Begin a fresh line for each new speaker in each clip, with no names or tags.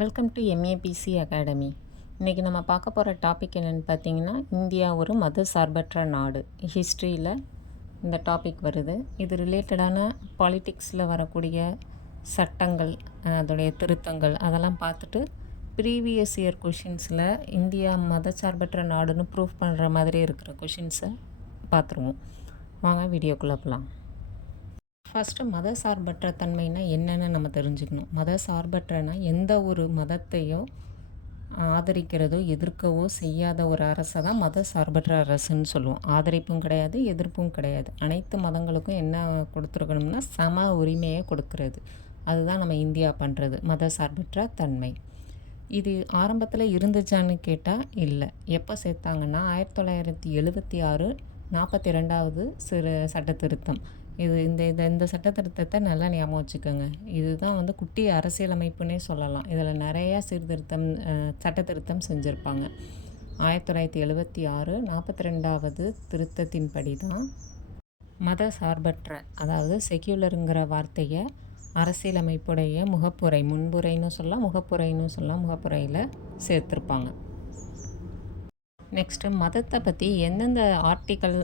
Welcome to MABC academy இன்றைக்கி நம்ம பார்க்க போகிற டாபிக் என்னென்னு பார்த்தீங்கன்னா இந்தியா ஒரு மத சார்பற்ற நாடு. ஹிஸ்ட்ரியில் இந்த டாபிக் வருது. இது ரிலேட்டடான பாலிட்டிக்ஸில் வரக்கூடிய சட்டங்கள் அதோடைய திருத்தங்கள் அதெல்லாம் பார்த்துட்டு ப்ரீவியஸ் இயர் கொஷின்ஸில் இந்தியா மத சார்பற்ற நாடுன்னு ப்ரூஃப் பண்ணுற மாதிரி இருக்கிற கொஷின்ஸை பார்த்துருவோம். வாங்க வீடியோக்குள்ளே போகலாம் ஃபஸ்ட்டு மத சார்பற்ற தன்மைனா என்னென்னு நம்ம தெரிஞ்சுக்கணும். மத சார்பற்றனா எந்த ஒரு மதத்தையோ ஆதரிக்கிறதோ எதிர்க்கவோ செய்யாத ஒரு அரசை தான் மத சார்பற்ற அரசுன்னு சொல்லுவோம். ஆதரிப்பும் கிடையாது எதிர்ப்பும் கிடையாது. அனைத்து மதங்களுக்கும் என்ன கொடுத்துருக்கணும்னா சம உரிமையை கொடுக்கறது. அதுதான் நம்ம இந்தியா பண்ணுறது மத சார்பற்ற தன்மை இது ஆரம்பத்தில் இருந்துச்சான்னு கேட்டால் இல்லை. எப்போ சேர்த்தாங்கன்னா ஆயிரத்தி தொள்ளாயிரத்தி எழுபத்தி ஆறு நாற்பத்தி ரெண்டாவது சிறு சட்ட திருத்தம். இது இந்த இந்த இந்த சட்ட திருத்தத்தை நல்லா ஞாபகம் வச்சுக்கோங்க. இதுதான் வந்து குட்டி அரசியலமைப்புன்னே சொல்லலாம். இதில் நிறையா சீர்திருத்தம் சட்டத்திருத்தம் சட்ட திருத்தம் செஞ்சுருப்பாங்க. ஆயிரத்தி தொள்ளாயிரத்தி எழுபத்தி ஆறு நாற்பத்தி ரெண்டாவது திருத்தத்தின்படி தான் மத சார்பற்ற அதாவது செக்யூலருங்கிற வார்த்தையை அரசியலமைப்புடைய முகப்புரை முன்புரைன்னு சொல்லலாம் முகப்புரைன்னு சொல்லலாம் முகப்புரையில் சேர்த்துருப்பாங்க. நெக்ஸ்ட்டு மதத்தை பற்றி எந்தெந்த ஆர்டிக்கல்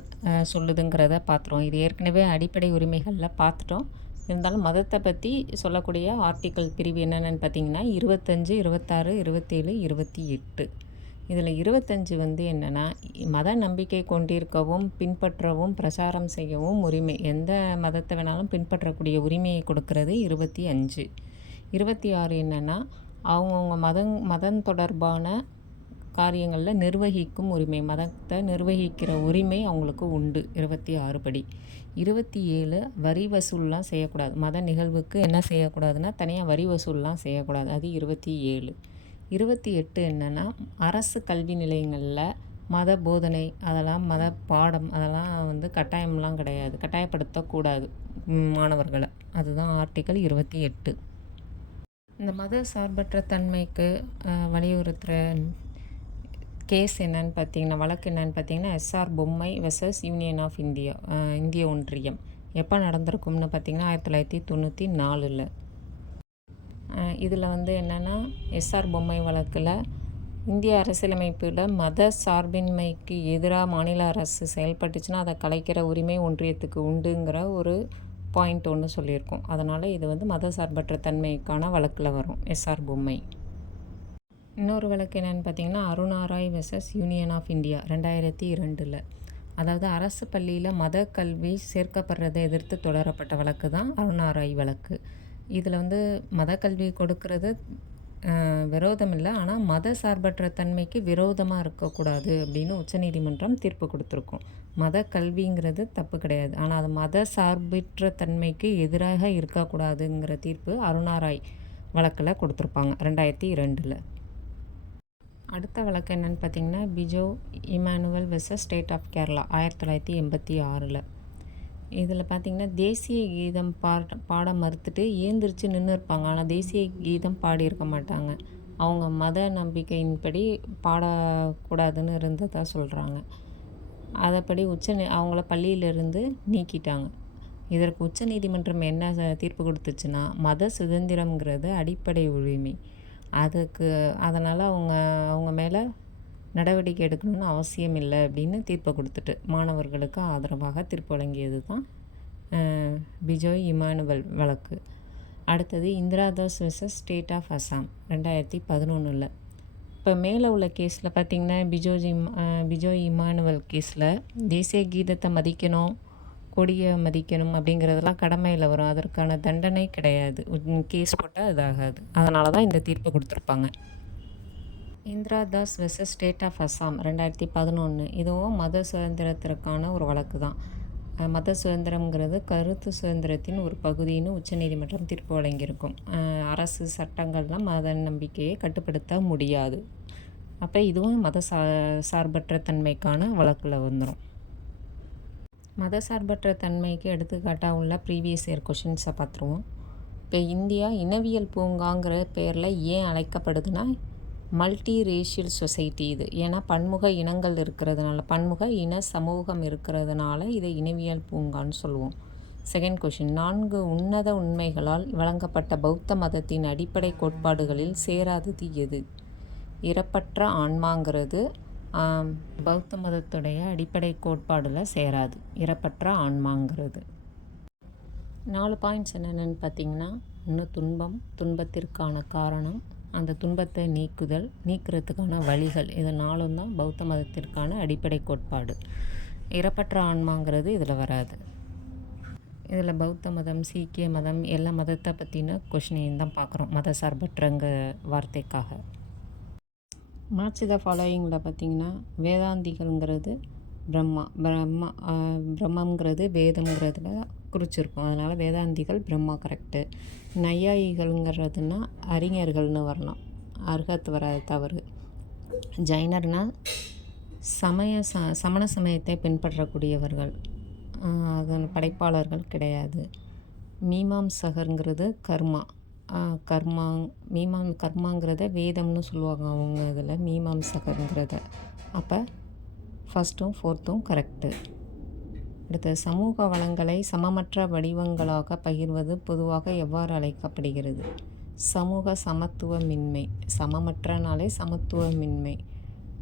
சொல்லுதுங்கிறத பார்த்துருவோம் இது ஏற்கனவே அடிப்படை உரிமைகளில் பார்த்துட்டோம் இருந்தாலும் மதத்தை பற்றி சொல்லக்கூடிய ஆர்டிக்கல் பிரிவு என்னென்னு பார்த்தீங்கன்னா இருபத்தஞ்சு இருபத்தாறு இருபத்தேழு இருபத்தி எட்டு. இதில் இருபத்தஞ்சு வந்து என்னென்னா மத நம்பிக்கை கொண்டிருக்கவும் பின்பற்றவும் பிரச்சாரம் செய்யவும் உரிமை. எந்த மதத்தை வேணாலும் பின்பற்றக்கூடிய உரிமையை கொடுக்கறது இருபத்தி அஞ்சு. இருபத்தி ஆறு என்னென்னா அவங்கவுங்க மதம் மதம் தொடர்பான காரியங்களில் நிர்வகிக்கும் உரிமை மதத்தை நிர்வகிக்கிற உரிமை அவங்களுக்கு உண்டு. இருபத்தி ஆறு படி. இருபத்தி ஏழு வரி வசூல்லாம் செய்யக்கூடாது. மத நிகழ்வுக்கு என்ன செய்யக்கூடாதுன்னா தனியாக வரி வசூல்லாம் செய்யக்கூடாது. அது இருபத்தி ஏழு. இருபத்தி எட்டு என்னென்னா அரசு கல்வி நிலையங்களில் மத போதனை அதெல்லாம் மத பாடம் அதெல்லாம் வந்து கட்டாயம்லாம் கிடையாது. கட்டாயப்படுத்தக்கூடாது மாணவர்களை. அதுதான் ஆர்டிக்கல் இருபத்தி எட்டு. இந்த மத சார்பற்ற தன்மைக்கு வலியுறுத்துகிற கேஸ் என்னன்னு பார்த்தீங்கன்னா வழக்கு என்னன்னு பார்த்தீங்கன்னா எஸ்ஆர் பொம்மை வெர்சஸ் யூனியன் ஆஃப் இந்தியா இந்திய ஒன்றியம். எப்போ நடந்திருக்கும்னு பார்த்தீங்கன்னா ஆயிரத்தி தொள்ளாயிரத்தி தொண்ணூற்றி நாலில். இதில் வந்து என்னென்னா எஸ்ஆர் பொம்மை வழக்கில் இந்திய அரசியலமைப்பில் மத சார்பின்மைக்கு எதிராக மாநில அரசு செயல்பட்டுச்சுன்னா அதை கலைக்கிற உரிமை ஒன்றியத்துக்கு உண்டுங்கிற ஒரு பாயிண்ட் ஒன்று சொல்லியிருக்கோம். அதனால் இது வந்து மத சார்பற்ற தன்மைக்கான வழக்கில் வரும் எஸ்ஆர் பொம்மை. இன்னொரு வழக்கு என்னென்னு பார்த்தீங்கன்னா Aruna Roy versus union of India ரெண்டாயிரத்தி இரண்டில். அதாவது அரசு பள்ளியில் மத கல்வி சேர்க்கப்படுறதை எதிர்த்து தொடரப்பட்ட வழக்கு தான் அருணாராய் வழக்கு. இதில் வந்து மத கல்வி கொடுக்கறது விரோதம் இல்லை. ஆனால் மத சார்பற்ற தன்மைக்கு விரோதமாக இருக்கக்கூடாது அப்படின்னு உச்சநீதிமன்றம் தீர்ப்பு கொடுத்துருக்கோம். மத கல்விங்கிறது தப்பு கிடையாது. ஆனால் அது மத சார்பற்ற தன்மைக்கு எதிராக இருக்கக்கூடாதுங்கிற தீர்ப்பு அருணாராய் வழக்கில் கொடுத்துருப்பாங்க ரெண்டாயிரத்தி இரண்டில். அடுத்த வழக்கு என்னென்னு பார்த்தீங்கன்னா Bijoe Emmanuel versus state of Kerala ஆயிரத்தி தொள்ளாயிரத்தி எண்பத்தி ஆறில். இதில் பார்த்தீங்கன்னா தேசிய கீதம் பாட பாட மறுத்துட்டு ஏந்திரிச்சு நின்று இருப்பாங்க ஆனால் தேசிய கீதம் பாடியிருக்க மாட்டாங்க. அவங்க மத நம்பிக்கையின்படி பாடக்கூடாதுன்னு இருந்ததா சொல்கிறாங்க அதைப்படி உச்ச நீ- அவங்கள பள்ளியிலிருந்து நீக்கிட்டாங்க. இதற்கு உச்சநீதிமன்றம் என்ன தீர்ப்பு கொடுத்துச்சுன்னா மத சுதந்திரங்கிறது அடிப்படை உரிமை. அதுக்கு அதனால் அவங்க அவங்க மேலே நடவடிக்கை எடுக்கணும்னு அவசியம் இல்லை அப்படின்னு தீர்ப்பை கொடுத்துட்டு மாணவர்களுக்கு ஆதரவாக தீர்ப்பு வழங்கியது தான் பிஜோய் இமானுவல் வழக்கு. அடுத்தது Indira Das versus state of Assam ரெண்டாயிரத்தி பதினொன்றில் இப்போ மேலே உள்ள கேஸில் பார்த்தீங்கன்னா பிஜோஜி பிஜோய் இமானுவல் கேஸில் தேசிய கீதத்தை மதிக்கணும் கொடியை மதிக்கணும் அப்படிங்கிறதெல்லாம் கடமையில் வரும். அதற்கான தண்டனை கிடையாது. கேஸ் போட்டால் இதாகாது அதனால தான் இந்த தீர்ப்பு கொடுத்துருப்பாங்க. Indira Das versus state of Assam ரெண்டாயிரத்தி பதினொன்று இதுவும் மத சுதந்திரத்திற்கான ஒரு வழக்கு தான். மத சுதந்திரம்ங்கிறது கருத்து சுதந்திரத்தின் ஒரு பகுதின்னு உச்சநீதிமன்றம் தீர்ப்பு வழங்கியிருக்கும். அரசு சட்டங்கள்லாம் மத நம்பிக்கையை கட்டுப்படுத்த முடியாது. அப்போ இதுவும் மத சா சார்பற்ற தன்மைக்கான வழக்கில் வந்துடும் மத சார்பற்ற தன்மைக்கு எடுத்துக்காட்டாக உள்ள ப்ரீவியஸ் இயர் கொஷின்ஸை பார்த்துருவோம். இப்போ இந்தியா இனவியல் பூங்காங்கிற பேரில் ஏன் அழைக்கப்படுதுன்னா மல்டி ரேஷியல் சொசைட்டி இது. ஏன்னா பன்முக இனங்கள் இருக்கிறதுனால பன்முக இன சமூகம் இருக்கிறதுனால இதை இனவியல் பூங்கான்னு சொல்லுவோம். செகண்ட் கொஷின் நான்கு உன்னத உண்மைகளால் வழங்கப்பட்ட பௌத்த மதத்தின் அடிப்படை கோட்பாடுகளில் சேராதது எது? இறப்பற்ற ஆன்மாங்கிறது பௌத்த மதத்துடைய அடிப்படை கோட்பாடில் சேராது. இறப்பற்ற ஆன்மாங்கிறது. நாலு பாயிண்ட்ஸ் என்னென்னு பார்த்தீங்கன்னா ஒன்று துன்பம் துன்பத்திற்கான காரணம் அந்த துன்பத்தை நீக்குதல் நீக்கிறதுக்கான வழிகள் இது நாலும் தான் பௌத்த மதத்திற்கான அடிப்படை கோட்பாடு. இறப்பற்ற ஆன்மாங்கிறது இதில் வராது. இதில் பௌத்த மதம் சீக்கிய மதம் எல்லா மதத்தை பற்றின கொஷினையும் தான் பார்க்குறோம் மத சார்பற்றங்க வார்த்தைக்காக. மேட்ச் த ஃபாலோயிங்கில் பார்த்தீங்கன்னா வேதாந்திகள்ங்கிறது பிரம்மா. பிரம்மா பிரம்மங்கிறது வேதம்ங்கிறதுல குறிச்சிருப்போம் அதனால் வேதாந்திகள் பிரம்மா கரெக்டு நையாயிகள்ங்கிறதுனா அறிஞர்கள்னு வரணும். அர்ஹத் வராது தவறு. ஜைனர்னால் சமய ச சமண சமயத்தை பின்பற்றக்கூடியவர்கள். அதன் படைப்பாளர்கள் கிடையாது. மீமாம்சகருங்கிறது கர்மா. கர்மா மீமாம் கர்மாங்கிறத வேதம்னு சொல்லுவாங்க அவங்க இதில் மீமாம்சகருங்கிறத அப்போ ஃபஸ்ட்டும் ஃபோர்த்தும் கரெக்டு அடுத்து சமூக வளங்களை சமமற்ற வடிவங்களாக பகிர்வது பொதுவாக எவ்வாறு அழைக்கப்படுகிறது? சமூக சமத்துவமின்மை. சமமற்றனாலே சமத்துவமின்மை.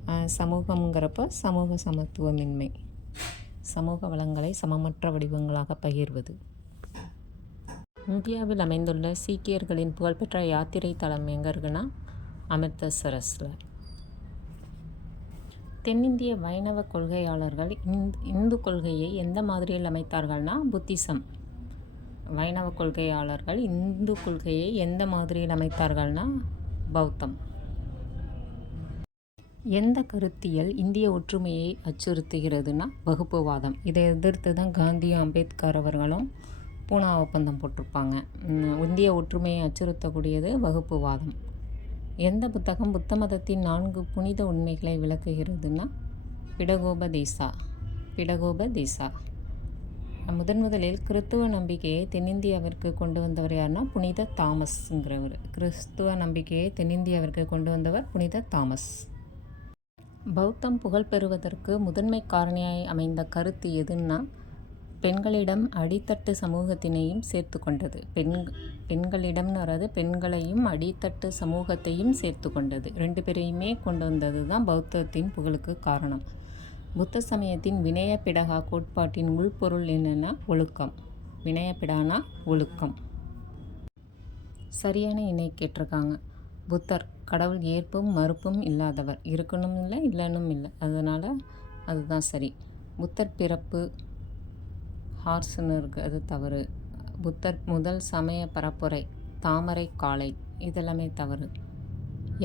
ஆஹ், சமூகம்ங்கிறப்ப சமூக சமத்துவமின்மை. சமூக வளங்களை சமமற்ற வடிவங்களாக பகிர்வது. இந்தியாவில் அமைந்துள்ள சீக்கியர்களின் புகழ்பெற்ற யாத்திரை தலம் எங்கே இருக்குன்னா அமிர்தசரஸில். தென்னிந்திய வைணவ கொள்கையாளர்கள் இந்து இந்து கொள்கையை எந்த மாதிரியில் அமைத்தார்கள்னா புத்திசம். வைணவ கொள்கையாளர்கள் இந்து கொள்கையை எந்த மாதிரியில் அமைத்தார்கள்னா பௌத்தம். எந்த கருத்தியல் இந்திய ஒற்றுமையை அச்சுறுத்துகிறதுனா வகுப்புவாதம். இதை எதிர்த்து தான் காந்தியும் அம்பேத்கர் அவர்களும் பூனா ஒப்பந்தம் போட்டிருப்பாங்க. இந்திய ஒற்றுமையை அச்சுறுத்தக்கூடியது வகுப்புவாதம். எந்த புத்தகம் புத்த மதத்தின் நான்கு புனித உண்மைகளை விளக்குகிறதுனா பிடகோபதேசா பிடகோபதேசா. முதன் முதலில் கிறித்துவ நம்பிக்கையை தென்னிந்தியாவிற்கு கொண்டு வந்தவர் யாருன்னா புனித தாமஸ்ங்கிறவர். கிறிஸ்துவ நம்பிக்கையை தென்னிந்தியாவிற்கு கொண்டு வந்தவர் புனித தாமஸ். பௌத்தம் புகழ் பெறுவதற்கு முதன்மை காரணியாய் அமைந்த கருத்து எதுன்னா பெண்களிடம் அடித்தட்டு சமூகத்தினையும் சேர்த்து கொண்டது பெண் பெண்களிடம்னு வராது பெண்களையும் அடித்தட்டு சமூகத்தையும் சேர்த்து கொண்டது ரெண்டு பேரையுமே கொண்டு வந்தது தான் பௌத்தத்தின் புகழுக்கு காரணம். புத்த சமயத்தின் வினயபிடகா கோட்பாட்டின் உள்பொருள் என்னென்னா ஒழுக்கம். வினயபிடானா ஒழுக்கம். சரியான இணை கேட்டிருக்காங்க. புத்தர் கடவுள் ஏற்பும் மறுப்பும் இல்லாதவர். இருக்கணும் இல்லை இல்லைன்னும் இல்லை. அதனால் அதுதான் சரி. புத்தர் பிறப்பு ஹார்ஸ்னு இருக்குது அது தவறு. புத்தர் முதல் சமய பரப்புரை தாமரை காளை இதெல்லாமே தவறு.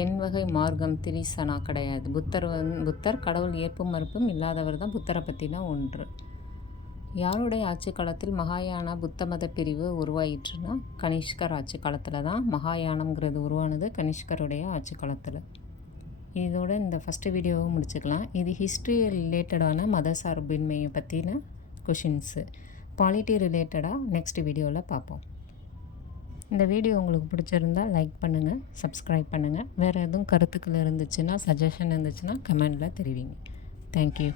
என் வகை மார்க்கம் திரிசனா கிடையாது. புத்தர் வந் புத்தர் கடவுள் ஏற்பும் மறுப்பும் இல்லாதவர் தான் புத்தரை பற்றின ஒன்று. யாருடைய ஆட்சி காலத்தில் மகாயானா புத்த மத பிரிவு உருவாயிற்றுன்னா கனிஷ்கர் ஆட்சி காலத்தில் தான் மகாயானம்ங்கிறது உருவானது கனிஷ்கருடைய ஆட்சி காலத்தில். இதோட இந்த ஃபஸ்ட்டு வீடியோவை முடிச்சுக்கலாம். இது ஹிஸ்ட்ரி ரிலேட்டடான மத சார்பின்மையை பற்றின கொஷின்ஸு பாலிட்டி ரிலேட்டடாக நெக்ஸ்ட் வீடியோவில் பார்ப்போம். இந்த வீடியோ உங்களுக்கு பிடிச்சிருந்தா லைக் பண்ணுங்கள் சப்ஸ்கிரைப் பண்ணுங்கள் வேறு எதுவும் கருத்துக்கள் இருந்துச்சுன்னா சஜஷன் இருந்துச்சுன்னா கமெண்டில் தெரிவிங்க. தேங்க்யூ